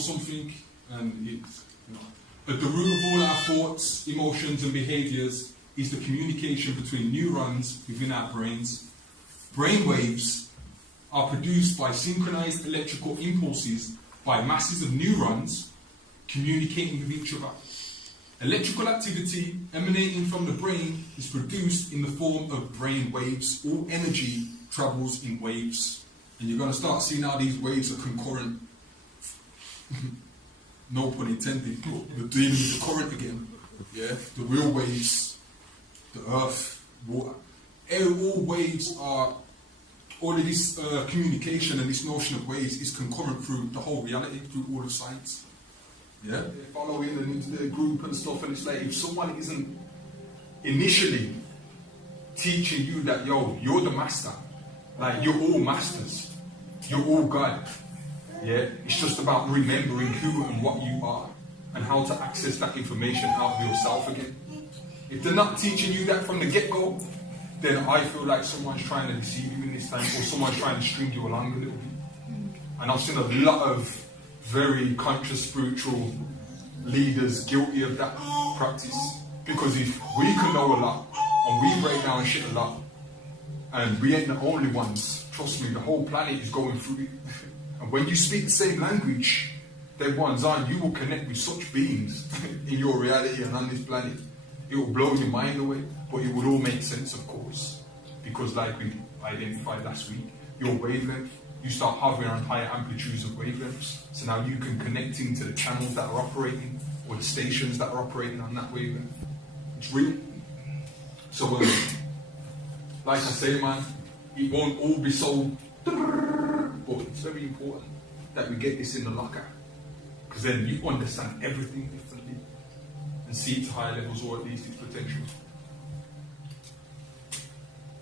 something, and it's, at the root of all our thoughts, emotions and behaviours is the communication between neurons within our brains. Brain waves are produced by synchronized electrical impulses by masses of neurons communicating with each other. Electrical activity emanating from the brain is produced in the form of brain waves. All energy travels in waves. And you're going to start seeing how these waves are concurrent. No pun intended, but we're dealing with the current again. Yeah, the real waves, the earth, water. All waves are, all of this communication and this notion of waves is concurrent through the whole reality, through all of science. Yeah, they follow in and into the group and stuff, and it's like if someone isn't initially teaching you that, yo, you're the master, like you're all masters, you're all God. Yeah, it's just about remembering who and what you are and how to access that information out of yourself again. If they're not teaching you that from the get-go, then I feel like someone's trying to deceive you in this time, or someone's trying to string you along a little bit. And I've seen a lot of very conscious spiritual leaders guilty of that practice. Because if we can know a lot, and we break down shit a lot, and we ain't the only ones, trust me, the whole planet is going through it. And when you speak the same language, then ones on, you will connect with such beings in your reality and on this planet. It will blow your mind away, but it will all make sense, of course. Because like we identified last week, your wavelength, you start hovering on higher amplitudes of wavelengths. So now you can connect into the channels that are operating, or the stations that are operating on that wavelength. It's real. So, like I say, man, it won't all be so, but it's very important that we get this in the locker. Because then you understand everything differently and see it to higher levels, or at least its potential.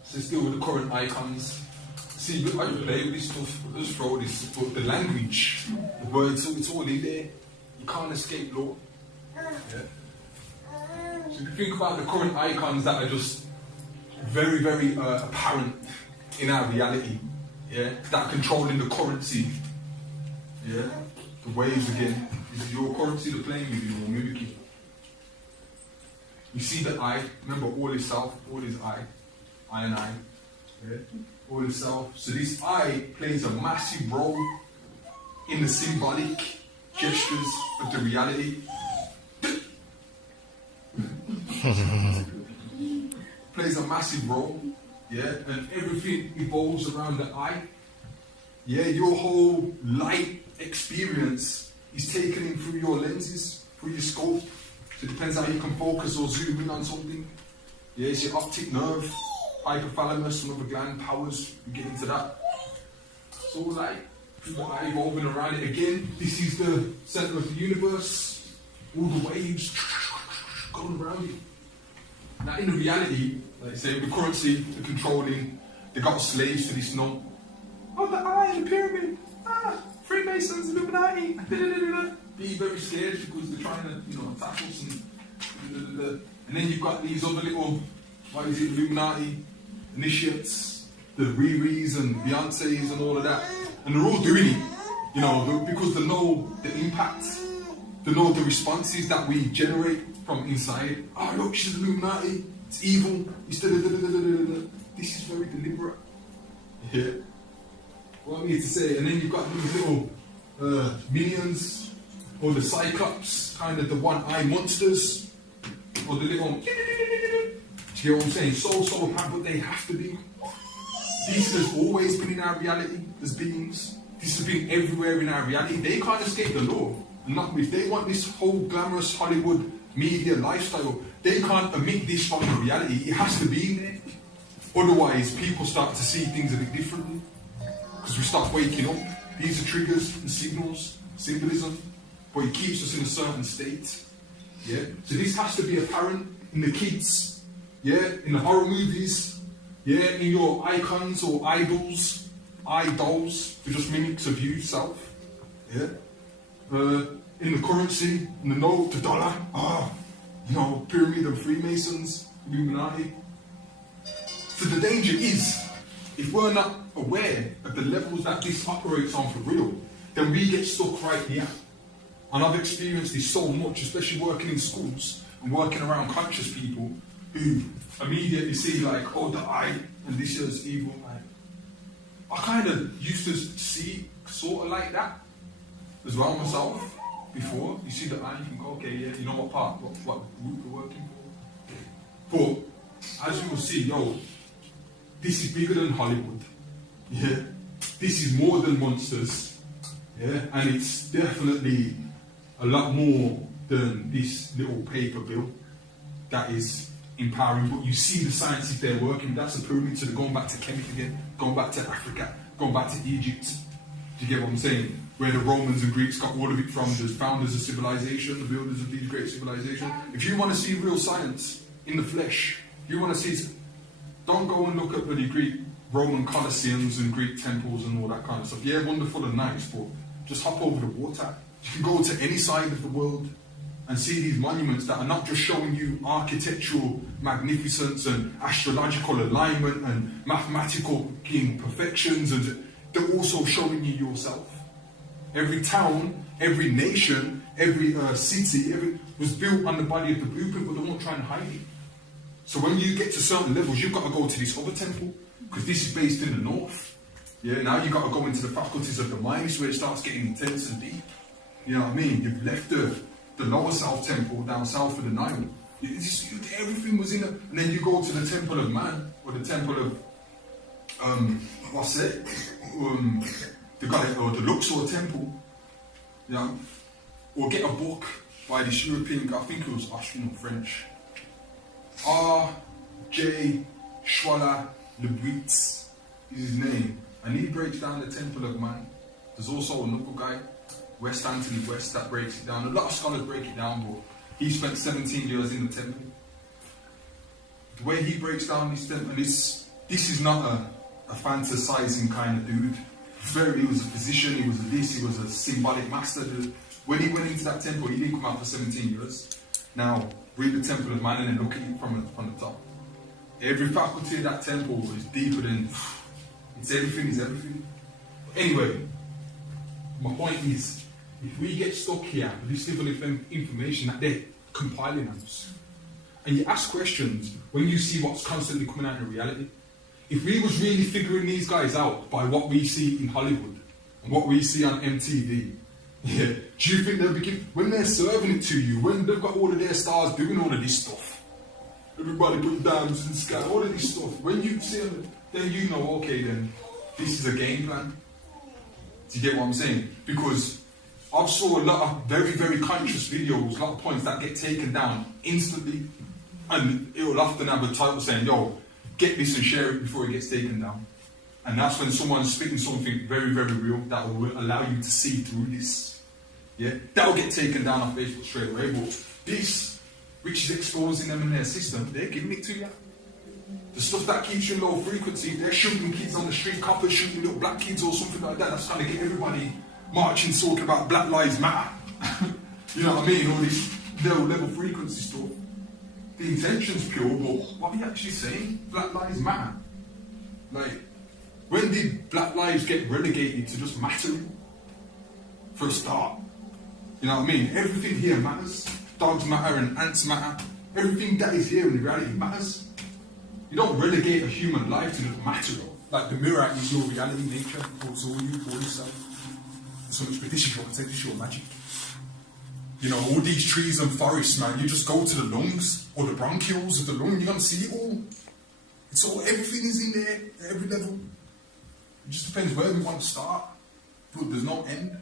So still with the current icons. See, I just play with this stuff, I just throw this, but the language, the words, it's all in there. You can't escape law. Yeah. So if you think about the current icons that are just very, very apparent in our reality, yeah, that are controlling the currency, yeah, the waves again. This is your currency, the playing with you, or mimicking. You see the I, remember all is self, all is I and I, yeah, all is self. So this I plays a massive role in the symbolic gestures of the reality. Plays a massive role, yeah, and everything evolves around the I. Yeah, your whole light experience is taken in through your lenses, through your scope. So it depends how you can focus or zoom in on something. Yeah, it's your optic nerve, hypothalamus, another gland, powers, we get into that. So like, the eye evolving around it again, this is the center of the universe, all the waves going around it. Now in the reality, like say the currency, the controlling, they got slaves to this note. Oh, the eye, the pyramid, Freemasons, Illuminati, be very scared because they're trying to, attack us and then you've got these other little, Illuminati, initiates, the Riris and Beyoncés and all of that. And they're all doing it, because they know the impact, they know the responses that we generate from inside. Oh, look, she's Illuminati, it's evil, it's This is very deliberate. Yeah. What I mean to say, and then you've got these little minions, or the Cyclops, kind of the one-eye monsters, or the little, do you get what I'm saying? So apparent, but they have to be. This has always been in our reality as beings. This has been everywhere in our reality. They can't escape the law. Not if they want this whole glamorous Hollywood media lifestyle, they can't omit this from the reality. It has to be in there. Otherwise, people start to see things a bit differently. Because we start waking up. These are triggers and signals, symbolism. But it keeps us in a certain state. Yeah. So this has to be apparent in the kids. Yeah. In the horror movies. Yeah. In your icons or idols. They're just mimics of you, self. Yeah. In the currency, in the note, the dollar. Pyramid of Freemasons, Illuminati. So the danger is, if we're not aware of the levels that this operates on for real, then we get stuck right here. And I've experienced this so much, especially working in schools and working around conscious people who immediately see like, oh, the eye, and this is evil. I kind of used to see sort of like that as well myself before. You see the eye, you think, okay, yeah, you know what part, what group we're working for. But as you will see, yo, this is bigger than Hollywood. Yeah, this is more than monsters. Yeah, and it's definitely a lot more than this little paper bill that is empowering. But you see the science they're working. That's a pyramid. So they're going back to Kemet again, going back to Africa, going back to Egypt. Do you get what I'm saying? Where the Romans and Greeks got all of it from, the founders of civilization, the builders of these great civilizations. If you want to see real science in the flesh, you want to see, don't go and look at the Greek Roman Colosseums and Greek temples and all that kind of stuff. Yeah, wonderful and nice, but just hop over the water. You can go to any side of the world and see these monuments that are not just showing you architectural magnificence and astrological alignment and mathematical perfections, and they're also showing you yourself. Every town, every nation, every city, was built on the body of the blueprint, but they won't try and hide it. So when you get to certain levels, you've got to go to this other temple, because this is based in the north. Yeah, now you've got to go into the faculties of the mind. This is where it starts getting intense and deep. You know what I mean? You've left the lower south temple down south of the Nile. Everything was in it. And then you go to the temple of man, or the temple of, what's it? Or the Luxor temple. You know? Or get a book by this European guy, I think it was Austrian or French. R.J. Schwaller-Lebritz is his name. And he breaks down the temple of man. There's also another guy, West Anthony West, that breaks it down. A lot of scholars break it down, but he spent 17 years in the temple. The way he breaks down this temple, this is not a fantasizing kind of dude. He was a physician, he was he was a symbolic master. When he went into that temple, he didn't come out for 17 years. Now, read the Temple of Man and then look at it from the top. Every faculty of that temple is deeper than, it's everything is everything. Anyway, my point is, if we get stuck here with this level of information that they're compiling on us, and you ask questions when you see what's constantly coming out in reality, if we was really figuring these guys out by what we see in Hollywood and what we see on MTV, yeah, do you think they'll be, when they're serving it to you, when they've got all of their stars doing all of this stuff, everybody put diamonds in the sky, all of this stuff, when you see them, then you know, okay, then this is a game plan. Do you get what I'm saying? Because I've saw a lot of very, very conscious videos, a lot of points that get taken down instantly, and it will often have a title saying, yo, get this and share it before it gets taken down. And that's when someone's speaking something very, very real that will allow you to see through this. Yeah, that'll get taken down on Facebook straight away. But this, which is exposing them in their system, they're giving it to you. The stuff that keeps you low frequency, they're shooting kids on the street, coppers shooting little black kids or something like that. That's trying to get everybody marching, talking about Black Lives Matter. You know what I mean? All this low level frequency stuff. The intention's pure, but what are we actually saying? Black Lives Matter. Like, when did Black Lives get relegated to just mattering? For a start. You know what I mean? Everything here matters. Dogs matter and ants matter. Everything that is here in reality matters. You don't relegate a human life to just matter. Like the mirror is your reality, nature, it's all you, all yourself. So much, but this is your potential, this is your magic. You know, all these trees and forests, man, you just go to the lungs or the bronchioles of the lung, you're going to see it all. It's all, everything is in there at every level. It just depends where we want to start. But there's no end.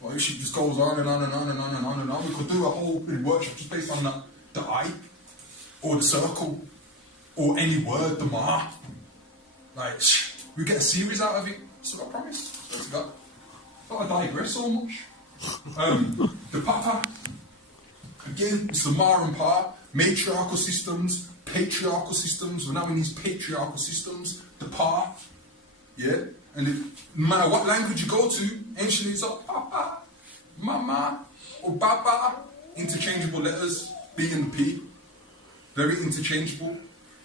Well, it just goes on and on and on and on and on and on. We could do a whole workshop just based on the eye, or the circle, or any word, the ma. Like, we get a series out of it. So I promise. I digress so much. The papa, again, it's the ma and pa, matriarchal systems, patriarchal systems. We're now in these patriarchal systems, the pa, yeah, and no matter what language you go to, anciently it's like papa, mama, or baba, interchangeable letters, B and P, very interchangeable.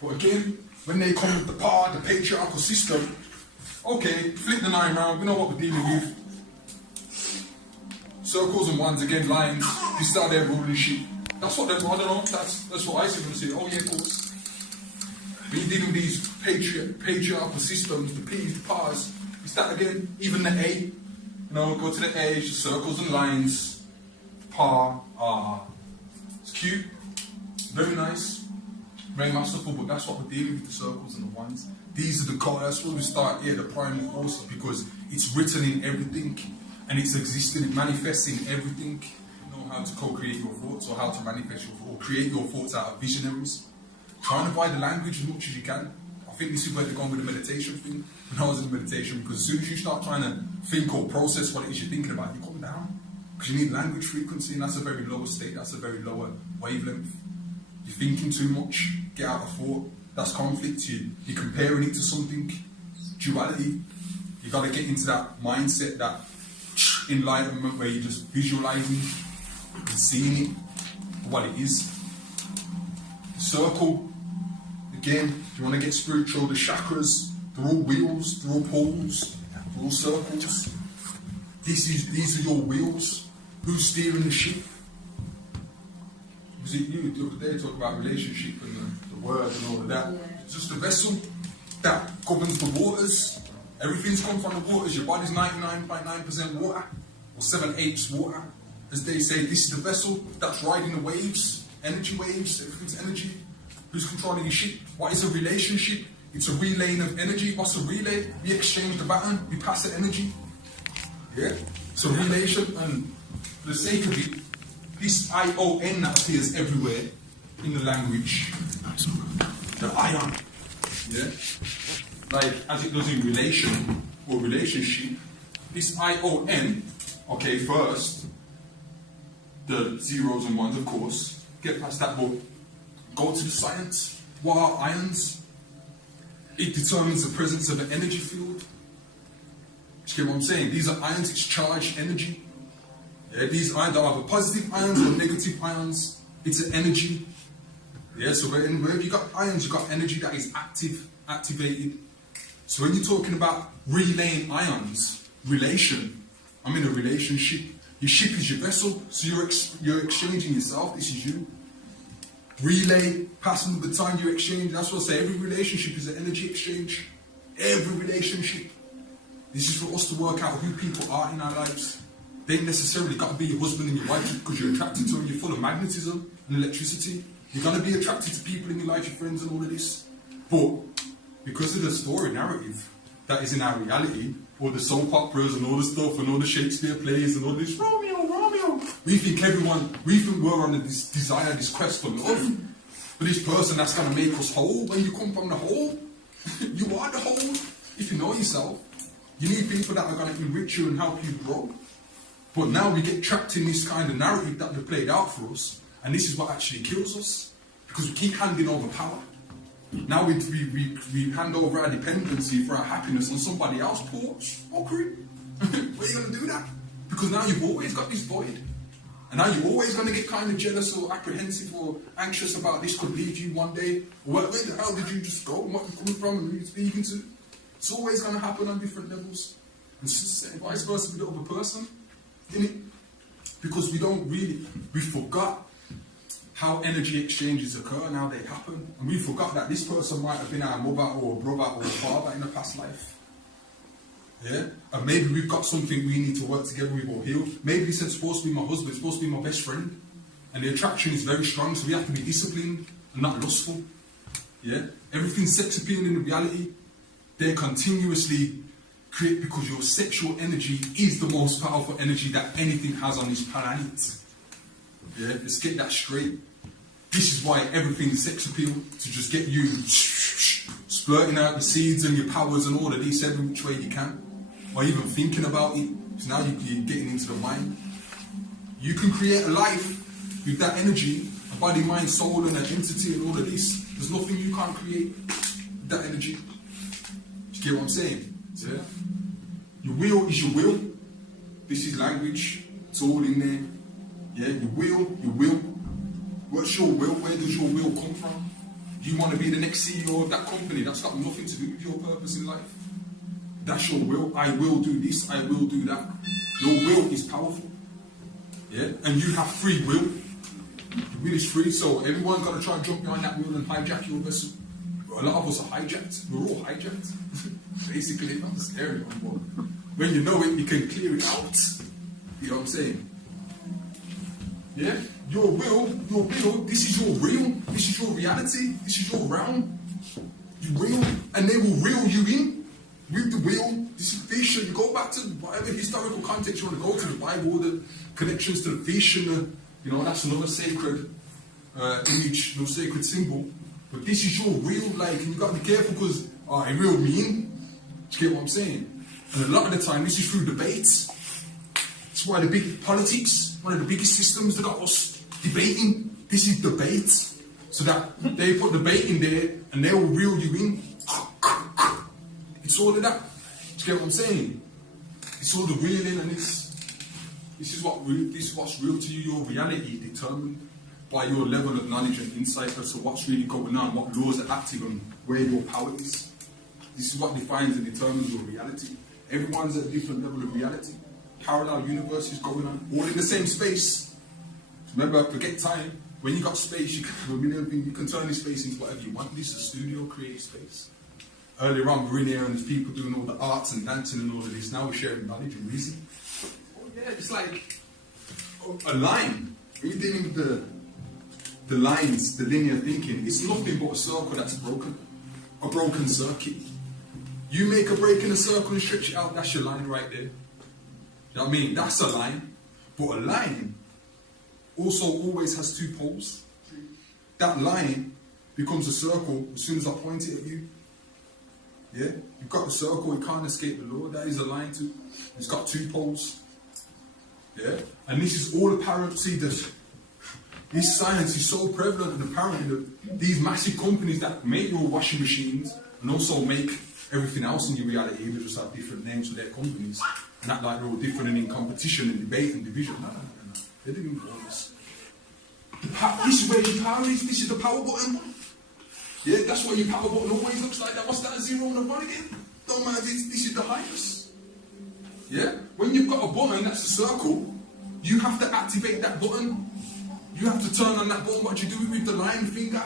But again, when they come with the pa, the patriarchal system, okay, flip the 9 round, we know what we're dealing with. Circles and ones, again, lines. You start there ruling shit. That's what I don't know. That's what I see when I say, oh yeah, of course. When you're dealing with these patriarchal systems, the P's, the P's, you start again, even the A. You know, go to the A, it's just circles and lines. Pa, it's cute, very nice, very masterful, but that's what we're dealing with, the circles and the ones. These are the core, that's where we start here, the primary forces, because it's written in everything, and it's existing, it manifests in everything. You know how to co-create your thoughts, or how to manifest your thoughts, or create your thoughts out of visionaries. Try and apply the language as much as you can. I think this is where they're going with the meditation thing. When I was in meditation, because as soon as you start trying to think or process what it is you're thinking about, you come down. Because you need language frequency, and that's a very lower state, that's a very lower wavelength. You're thinking too much, get out of thought, that's conflict, you're comparing it to something, duality. You've got to get into that mindset, that enlightenment where you're just visualizing and seeing it for what it is. The circle, again, if you want to get spiritual, the chakras, they're all wheels, they're all poles, they're all circles. These are your wheels. Who's steering the ship? Was it you the other day talking about relationship and the word and all of that? Yeah. It's just a vessel that governs the waters. Everything's come from the waters. Your body's 99.9% water, or 7/8 water. As they say, this is the vessel that's riding the waves, energy waves, everything's energy. Who's controlling your ship? What is a relationship? It's a relaying of energy. What's a relay? We exchange the baton, we pass the energy. Yeah? So relation, and for the sake of it, this ION that appears everywhere in the language, the ion, yeah? Like as it does in relation or relationship, this ION, okay, first, the zeros and ones, of course, get past that, but go to the science. What are ions? It determines the presence of an energy field. You get what I'm saying? These are ions, it's charged energy. Yeah, these ions are either positive ions or negative ions. It's an energy. Yeah, so wherever you got ions, you got energy that is activated. So when you're talking about relaying ions, relation, I'm in a relationship. Your ship is your vessel, so you're exchanging yourself. This is you. Relay, passing the baton, you exchange. That's what I say. Every relationship is an energy exchange. Every relationship. This is for us to work out who people are in our lives. They ain't necessarily got to be your husband and your wife because you're attracted to them. You're full of magnetism and electricity. You're going to be attracted to people in your life, your friends and all of this. But because of the story narrative that is in our reality, all the soap operas and all the stuff and all the Shakespeare plays and all this Romeo, we think we're on this desire, this quest for love. But this person that's going to make us whole, when you come from the whole, you are the whole. If you know yourself, you need people that are going to enrich you and help you grow. But now we get trapped in this kind of narrative that they've played out for us, and this is what actually kills us, because we keep handing over power. Now we hand over our dependency for our happiness on somebody else. Poor mockery. Where are you going to do that? Because now you've always got this void. And now you're always going to get kind of jealous or apprehensive or anxious about this could leave you one day. Where the hell did you just go? And what you're coming from and who you're speaking to? It's always going to happen on different levels. And vice versa with the other person. Isn't it? Because we forgot how energy exchanges occur and how they happen. And we forgot that this person might have been our mother or a brother or a father in a past life. Yeah? And maybe we've got something we need to work together with or heal. Maybe this is supposed to be my husband, it's supposed to be my best friend. And the attraction is very strong, so we have to be disciplined and not lustful. Yeah? Everything's sex appealing in reality. They're continuously create, because your sexual energy is the most powerful energy that anything has on this planet. Yeah? Let's get that straight. This is why everything's sex appeal, to just get you splurting out the seeds and your powers and all of this every which way you can. Or even thinking about it. So now you're getting into the mind. You can create a life with that energy, a body, mind, soul and identity and all of this. There's nothing you can't create with that energy. Do you get what I'm saying? Yeah? Your will is your will. This is language. It's all in there. Yeah, your will. What's your will? Where does your will come from? Do you want to be the next CEO of that company? That's got nothing to do with your purpose in life. That's your will. I will do this, I will do that. Your will is powerful. Yeah? And you have free will. The will is free, so everyone's got to try and jump behind that wheel and hijack your vessel. A lot of us are hijacked. We're all hijacked. Basically, not to scare anyone, but when you know it, you can clear it out. You know what I'm saying? Yeah? Your will, this is your real, this is your reality, this is your realm. You will, and they will reel you in with the will. This is fish, and you go back to whatever historical context you want to go to, the Bible, the connections to the fish, and that's another sacred image, no sacred symbol. But this is your real, and you got to be careful because it real mean. Do you get what I'm saying? And a lot of the time, this is through debates. That's why the big politics, one of the biggest systems, they got us debating. This is debate. So that they put debate in there and they will reel you in. It's all of that. Do you get what I'm saying? It's all the reeling, and this is what's real to you. Your reality determined by your level of knowledge and insight as to what's really going on, what laws are active, and where your power is. This is what defines and determines your reality. Everyone's at a different level of reality. Parallel universes going on, all in the same space. Remember, forget time. When you got space, you can turn this space into whatever you want. This is a studio, creative space. Earlier on, we're in here and there's people doing all the arts and dancing and all of this. Now we're sharing knowledge and reason. Oh yeah, it's like a line. When you're dealing with the lines, the linear thinking, it's nothing but a circle that's broken. A broken circuit. You make a break in a circle and stretch it out, that's your line right there. You know what I mean? That's a line. But a line also always has two poles. That line becomes a circle as soon as I point it at you. Yeah? You've got the circle, you can't escape the law. That is a line too. It's got two poles. Yeah? And this is all apparent. See, this science is so prevalent and apparent in these massive companies that make your washing machines and also make everything else in your reality. They just have different names for their companies. And act like they're all different and in competition and debate and division. No. They didn't even know this. This is where your power is. This is the power button. Yeah, that's what your power button always looks like. That. What's that, a zero and a one again? Don't matter, this is the highest. Yeah? When you've got a button that's a circle, you have to activate that button. You have to turn on that button. What you do with the line finger.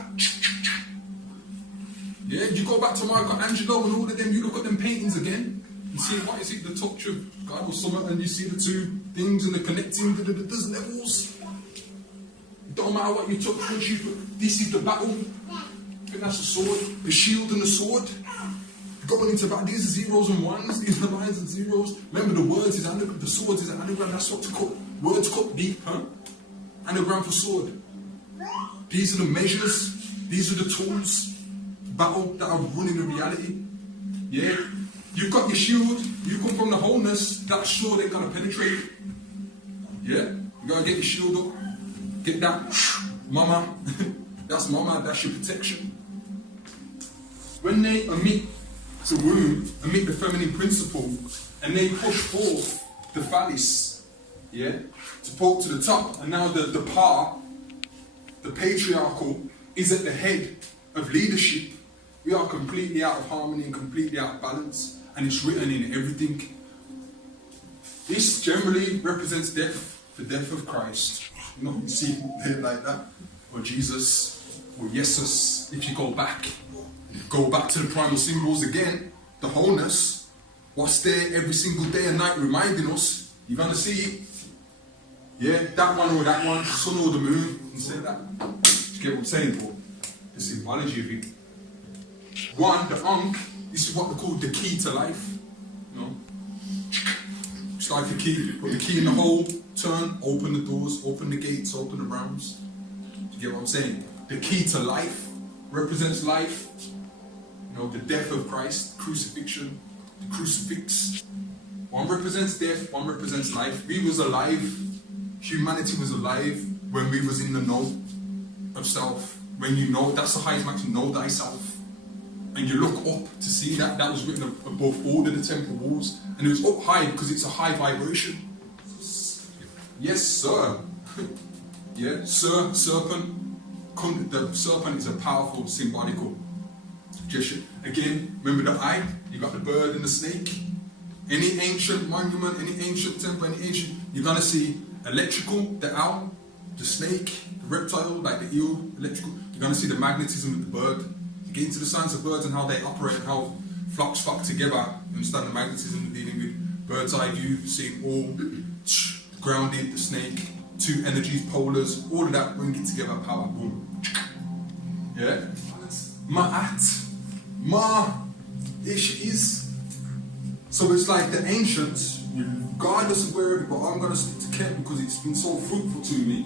Yeah, you go back to Michelangelo and all of them, you look at them paintings again. You see, what is it, the touch of God or something, and you see the two things and the connecting, there's levels. It don't matter what you touch, this is the battle. I think that's a sword, the shield and the sword. Going into battle, these are zeros and ones, these are lines and zeros. Remember the words is anagram, the swords is an anagram, that's what to cut. Words cut deep, huh? Anagram for sword. These are the measures, these are the tools, battle that are running the reality. Yeah? You've got your shield, you come from the wholeness, that sword ain't gonna penetrate. Yeah? You gotta get your shield up, get that mama, that's mama, that's your protection. When they emit the womb, emit the feminine principle, and they push forth the phallus, yeah, to pull to the top, and now the power, the patriarchal, is at the head of leadership. We are completely out of harmony and completely out of balance, and it's written in everything. This generally represents death, the death of Christ. You know, you see it like that, or Jesus, or Jesus. If you go back to the primal symbols again, the wholeness, what's there every single day and night reminding us, you're going to see it. Yeah, that one or that one, the sun or the moon, and say that. You get what I'm saying, Paul? The symbology of it. One, the Ankh, this is what they call the key to life. You know? It's like a key, put the key in the hole, turn, open the doors, open the gates, open the realms. Do you get what I'm saying? The key to life represents life. You know, the death of Christ, crucifixion, the crucifix. One represents death, one represents life. We was alive, humanity was alive when we was in the know of self. When you know, that's the highest max, know thyself. And you look up to see that was written above all of the temple walls. And it was up high because it's a high vibration. Yes, sir. Yeah, sir, serpent. The serpent is a powerful symbolical gesture. Again, remember the eye? You got the bird and the snake. Any ancient monument, any ancient temple, any ancient, you're going to see electrical, the owl, the snake, the reptile, like the eel, electrical. You're going to see the magnetism of the bird. You get into the science of birds and how they operate and how flocks flock together. You understand the magnetism of dealing with bird's eye view, seeing all grounded, the snake, two energies, polars, all of that, bring it together, power, boom. Yeah? Ma'at. Ma-ish is. So it's like the ancients, regardless of wherever, but I'm going to stick to Kent because it's been so fruitful to me,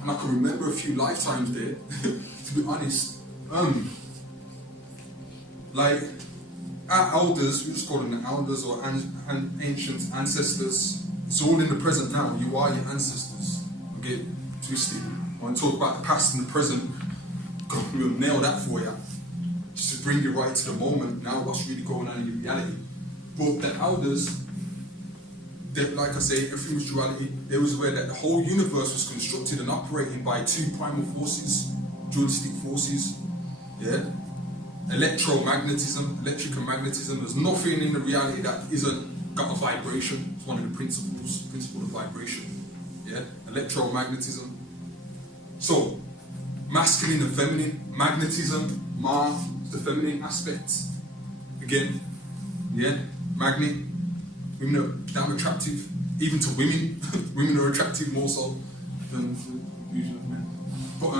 and I can remember a few lifetimes there, to be honest. Like, our elders, we just call them the elders or ancient ancestors, it's all in the present now. You are your ancestors. Don't get twisted. I want to talk about the past and the present. We'll nail that for you. Just to bring you right to the moment, now what's really going on in reality. But the elders, like I say, everything was duality. There was where that the whole universe was constructed and operating by two primal forces, dualistic forces. Yeah? Electromagnetism, electric and magnetism. There's nothing in the reality that isn't got a vibration. It's one of the principle of vibration. Yeah? Electromagnetism. So, masculine and feminine, magnetism, Ma, the feminine aspect. Again, yeah, magnet. Women are damn attractive, even to women. Women are attractive more so than usually men. But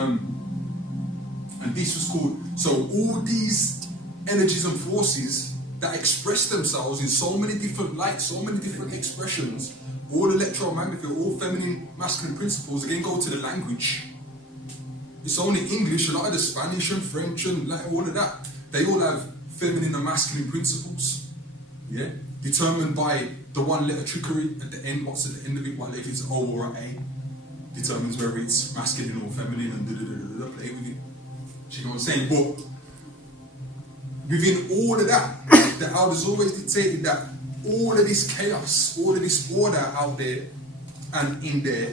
and this was called. So all these energies and forces that express themselves in so many different lights, so many different expressions, all electromagnetic, all feminine, masculine principles. Again, go to the language. It's only English, a lot of the Spanish and French and like all of that. They all have feminine and masculine principles. Yeah? Determined by the one letter trickery at the end, what's at the end of it, what if it's O or an A. Determines whether it's masculine or feminine and play with it. Do you know what I'm saying? But within all of that, the elders always dictated that all of this chaos, all of this order out there and in there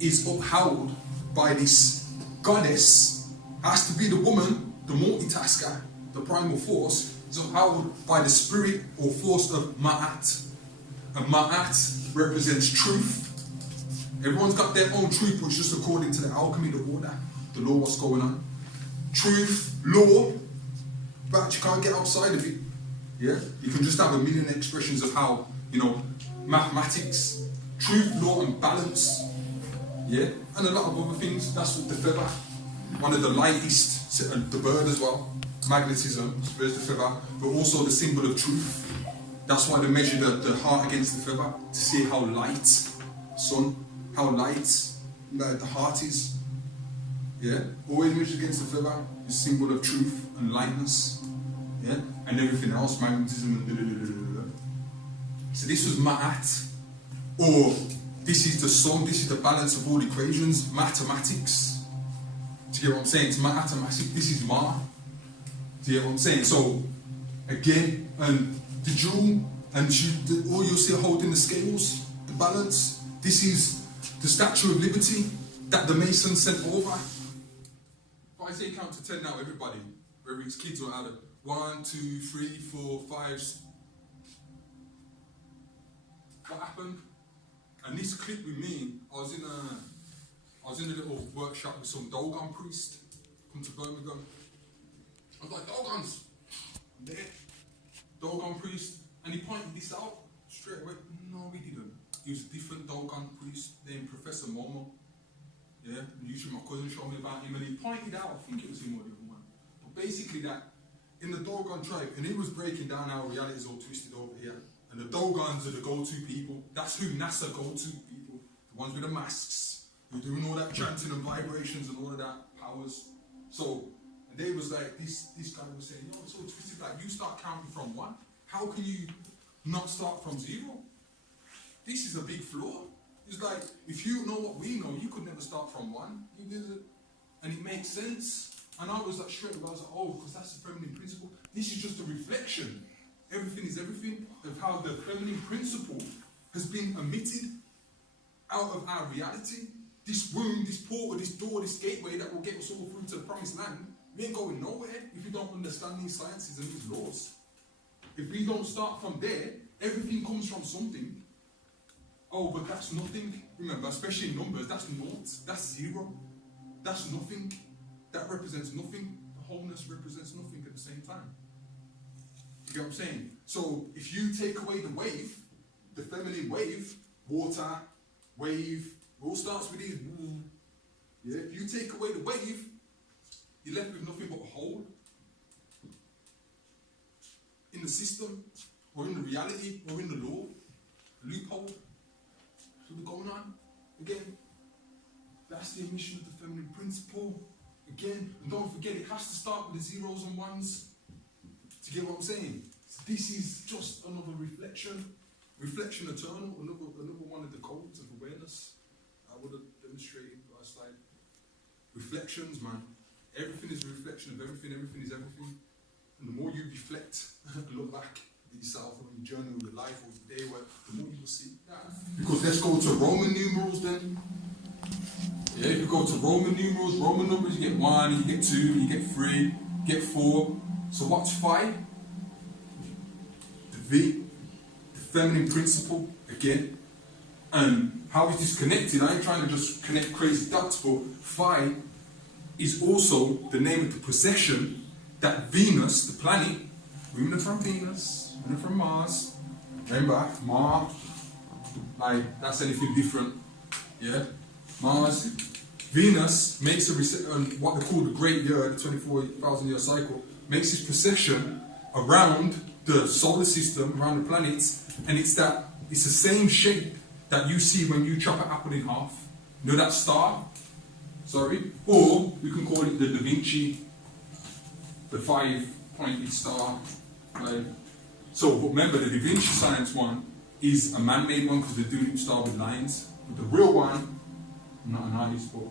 is upheld by this goddess. Has to be the woman, the multitasker, the primal force, is upheld by the spirit or force of Ma'at. And Ma'at represents truth. Everyone's got their own truth, but it's just according to the alchemy, the order, the law, what's going on. Truth, law, but you can't get outside of it. Yeah? You can just have a million expressions of how, mathematics, truth, law, and balance. Yeah? And a lot of other things. That's what the feather, one of the lightest, the bird as well. Magnetism, there's the feather, but also the symbol of truth. That's why they measure the heart against the feather to see how light, sun, how light the heart is. Yeah, always measured against the feather is symbol of truth and lightness. Yeah, and everything else, magnetism and So this was Ma'at, or this is the sum, this is the balance of all equations, mathematics. Do you get what I'm saying? It's mathematics, this is Ma. Do you get what I'm saying? So, again, and the jewel, and all you'll see holding the scales, the balance, this is the Statue of Liberty that the Masons sent over. If I say count to 10 now, everybody, whether it's kids or adults, 1, 2, 3, 4, 5. What happened? And this clip with me, I was in a little workshop with some Dogon priest, come to Birmingham. I was like, Dogons, there, Dogon priest, and he pointed this out straight away. No, he didn't. He was a different Dogon priest named Professor Momo. Yeah, and usually my cousin showed me about him, and he pointed out, I think it was him or the other one, but basically that in the Dogon tribe, and he was breaking down how reality is all twisted over here, and the Dogons are the go-to people. That's who NASA go-to people, the ones with the masks, who are doing all that chanting and vibrations and all of that powers. So, and they was like, this guy was saying, it's all twisted, like you start counting from 1. How can you not start from 0? This is a big flaw. It's like, if you know what we know, you could never start from 1. You did it. And it makes sense. And I was like, straight away, I was like, because that's the feminine principle. This is just a reflection. Everything is everything of how the feminine principle has been emitted out of our reality. This womb, this portal, this door, this gateway that will get us all through to the promised land, we ain't going nowhere if we don't understand these sciences and these laws. If we don't start from there, everything comes from something. oh, but that's nothing. Remember, especially in numbers, that's naught, that's zero, that's nothing. That represents nothing. The wholeness represents nothing at the same time. You get what I'm saying? So if you take away the wave, the feminine wave, water, wave, it all starts with these. Yeah, if you take away the wave, you're left with nothing but a hole in the system, or in the reality, or in the law, a loophole. So what's going on? Again, that's the emission of the feminine principle. Again, and don't forget, it has to start with the zeros and ones. To get what I'm saying? So this is just another reflection eternal, another one of the codes of awareness. I would have demonstrated last time. Reflections, man. Everything is a reflection of everything is everything. And the more you reflect and look back at yourself or your journey or your life or your day, the more you will see that. Because let's go to Roman numerals then. Yeah, if you go to Roman numerals, Roman numbers, you get 1, you get 2, you get 3, you get 4. So what's 5? The V, the feminine principle, again. And how is this connected? I ain't trying to just connect crazy dots, but Phi is also the name of the possession that Venus, the planet, women are from Venus, women are from Mars. Remember, Mars, like that's anything different. Yeah? Mars, Venus makes what they call the great year, the 24,000 year cycle, makes its precession around the solar system, around the planets, and it's the same shape that you see when you chop an apple in half. You know that star? Sorry? Or we can call it the Da Vinci, the 5-pointed star. Right? So, but remember, the Da Vinci science one is a man-made one because they do start with lines. But the real one, I'm not an artist, but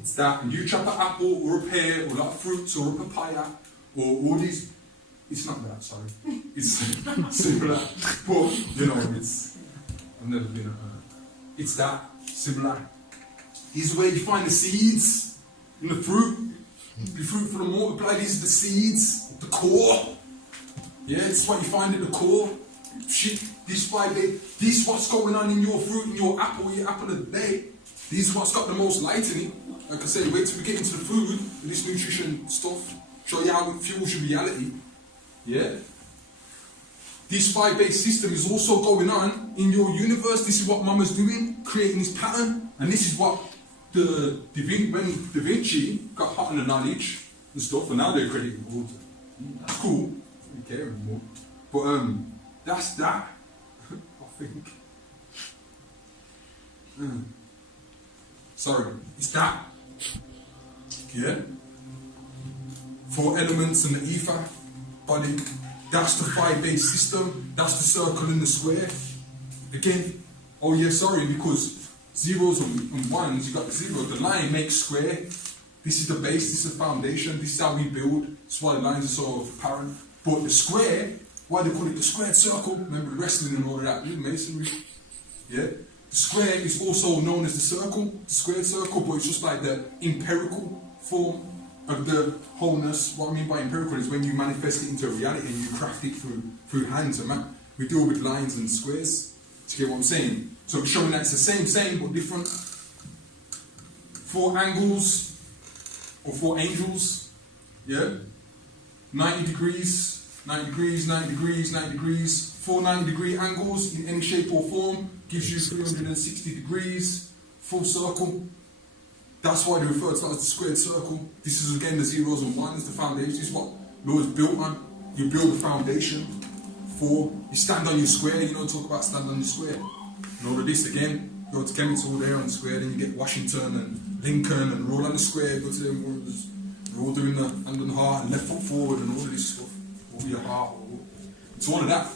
it's that. And you chop an apple or a pear or like fruits or a papaya or all these. It's not that, sorry. It's similar. But, you know, I've never been at it's that, similar. This is where you find the seeds in the fruit. The fruit for the multiply, these are the seeds, the core. Yeah, it's what you find at the core. Shit, this is what's going on in your fruit, in your apple of the day. This is what's got the most light in it. Like I say, wait till we get into the food, this nutrition stuff, show you how it fuels your reality. Yeah? This 5-base system is also going on in your universe. This is what Mama's doing, creating this pattern. And this is what when Da Vinci got hot on the knowledge and stuff, and now they're crediting all. That's cool. I don't care anymore. But that's that. I think. Sorry, it's that. Yeah? 4 elements and the ether body. That's the 5-base system. That's the circle and the square. Again, oh yeah, sorry, because zeros and ones, you got the zero. The line makes square. This is the base, this is the foundation, this is how we build. That's why the lines are so apparent. But the square, why they call it the squared circle, remember the wrestling and all of that, masonry. Yeah? The square is also known as the circle, the squared circle, but it's just like the empirical form of the wholeness. What I mean by empirical is when you manifest it into a reality and you craft it through hands. And we deal with lines and squares. Do you get what I'm saying? So it's showing that it's the same but different. 4 angles or 4 angels. Yeah? 90 degrees, 90 degrees, 90 degrees, 90 degrees. 4 90-degree angles in any shape or form gives you 360 degrees. Full circle. That's why they refer to it as the squared circle. This is again the zeros and ones, the foundation. This is what law is built on. You build a foundation for, you stand on your square, you know, talk about stand on your square. And all of this again, go to Kevin's all there on the square, then you get Washington and Lincoln and roll on the square, go to them, they're all doing the hand on the heart and left foot forward and all of this stuff. Over your heart. It's all of that.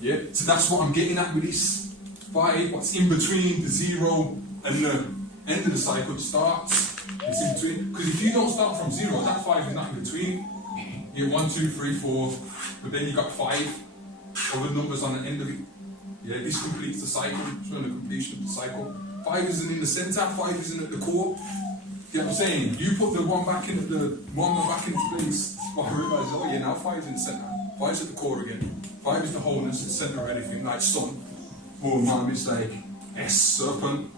Yeah? So that's what I'm getting at with this 5, what's in between the 0 and the end of the cycle starts. It's in between. Because if you don't start from 0, that 5 is not in between. You get 1, 2, 3, 4, but then you got 5 other numbers on the end of it. Yeah, this completes the cycle. It's not the completion of the cycle. 5 isn't in the center, 5 isn't at the core. You know what I'm saying? You put the 1 back in its place. Well, I realised, oh yeah, now 5 is in the center. Five's at the core again. Five is the wholeness, the center of anything, like sun. Or mom is like S, serpent.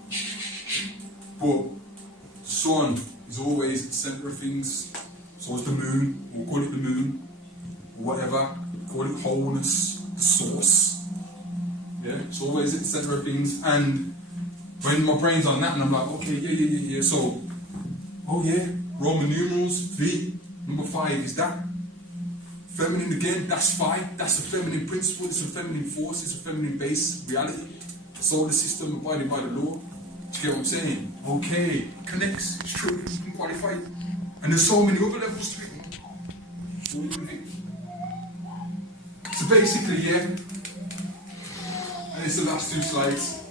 But sun is always at the center of things. So is the moon, we'll call it the moon, or whatever, call it wholeness, the source. Yeah, it's always at the center of things. And when my brain's on that, and I'm like, okay, yeah. So, oh yeah, Roman numerals, V, number 5 is that. Feminine again, that's 5. That's a feminine principle, it's a feminine force, it's a feminine base reality. The solar system abided by the law. Do you get what I'm saying? Okay, connects, it's true, you can qualify. And there's so many other levels to it. What do you think? So basically, yeah, and it's the last 2 slides.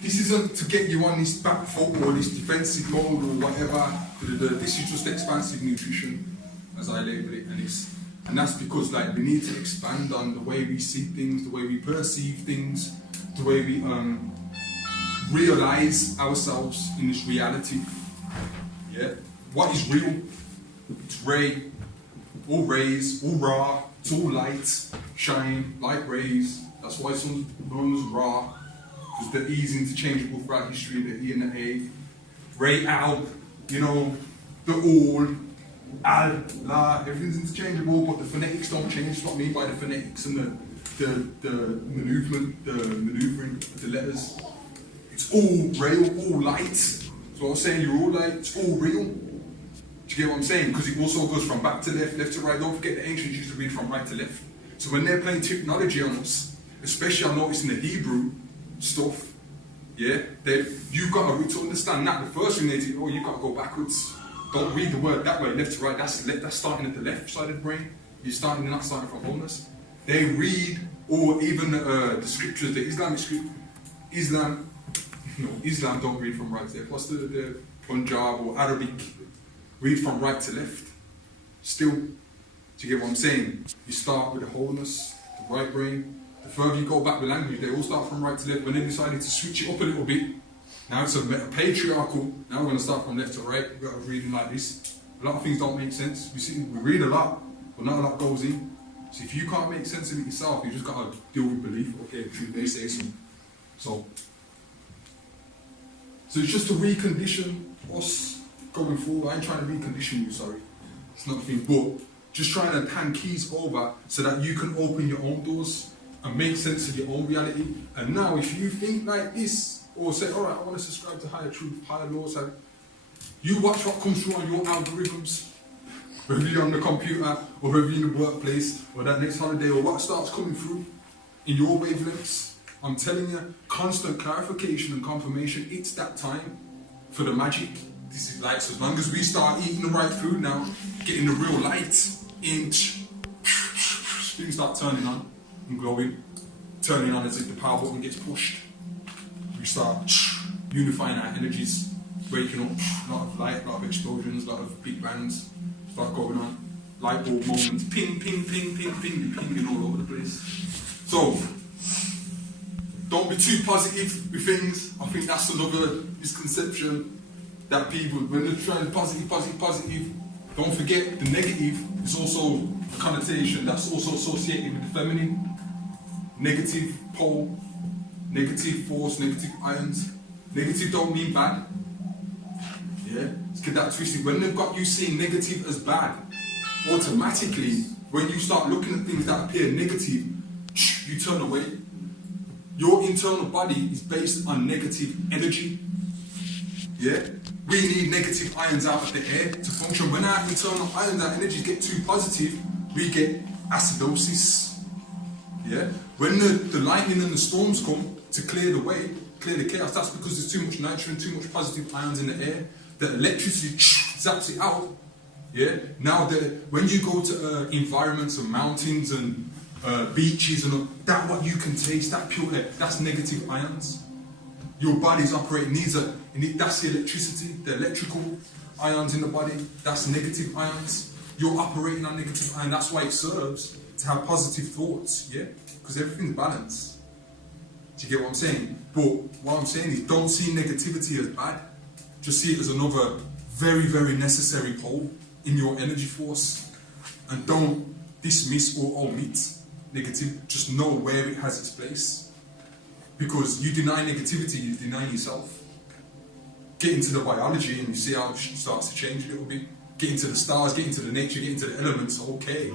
This isn't to get you on this back foot or this defensive mode or whatever. This is just expansive nutrition, as I label it, and that's because like we need to expand on the way we see things, the way we perceive things, the way we realize ourselves in this reality. Yeah, what is real? It's ray, all rays, all raw. It's all light, shine, light rays. That's why some known as raw. Because they're easy interchangeable throughout history, the E and the A. Ray, al, you know, the all, al, la, everything's interchangeable, but the phonetics don't change. That's what I mean by the phonetics and the maneuvering of the letters. It's all real, all light. So I was saying you're all light, it's all real. Do you get what I'm saying? Because it also goes from back to left, left to right. Don't forget the ancients used to read from right to left. So when they're playing technology on us, especially I noticed in the Hebrew stuff, yeah, you've got to understand that. The first thing they do, you've got to go backwards. Don't read the word that way, left to right. That's starting at the left side of the brain. You're not starting from wholeness. They read, or even the scriptures, the Islamic script, Islam don't read from right to left. What's the Punjab or Arabic? Read from right to left. Still, do you get what I'm saying? You start with the wholeness, the right brain. The further you go back with language, they all start from right to left. When they decided to switch it up a little bit, now it's a patriarchal. Now we're going to start from left to right. We've got to read like this. A lot of things don't make sense. We read a lot, but not a lot goes in. So if you can't make sense of it yourself, you just got to deal with belief. Okay, they say so. So it's just to recondition us going forward. I ain't trying to recondition you, sorry. It's not a thing, but just trying to hand keys over so that you can open your own doors and make sense of your own reality. And now if you think like this, or say, all right, I want to subscribe to higher truth, higher laws, you watch what comes through on your algorithms, whether you're on the computer, or whether you're in the workplace, or that next holiday, or what starts coming through in your wavelengths. I'm telling you, constant clarification and confirmation, it's that time for the magic. This is like, so as long as we start eating the right food now, getting the real light in, things start turning on and glowing, turning on as if the power button gets pushed. We start unifying our energies, waking up, a lot of light, a lot of explosions, a lot of big bangs start going on, light bulb moments, ping, ping, ping, ping, ping, pinging all over the place. So, don't be too positive with things. I think that's another misconception that people, when they're trying positive, don't forget the negative is also a connotation that's also associated with the feminine. Negative pole, negative force, negative ions. Negative don't mean bad. Yeah, let's get that twisted. When they've got you seeing negative as bad, automatically, when you start looking at things that appear negative, you turn away. Your internal body is based on negative energy. Yeah? We need negative ions out of the air to function. When our internal ions, our energies get too positive, we get acidosis. Yeah? When the lightning and the storms come to clear the way, clear the chaos, that's because there's too much nitrogen, too much positive ions in the air. The electricity zaps it out. Yeah? Now, when you go to environments and mountains and beaches and all, that what you can taste, that pure air, that's negative ions. Your body's operating, that's the electricity, the electrical ions in the body, that's negative ions. You're operating on negative ions, that's why it serves to have positive thoughts, yeah? Because everything's balanced. Do you get what I'm saying? But what I'm saying is, don't see negativity as bad, just see it as another very, very necessary pole in your energy force. And don't dismiss or omit negative. Just know where it has its place. Because you deny negativity, you deny yourself. Get into the biology and you see how it starts to change a little bit. Get into the stars, get into the nature, get into the elements, okay.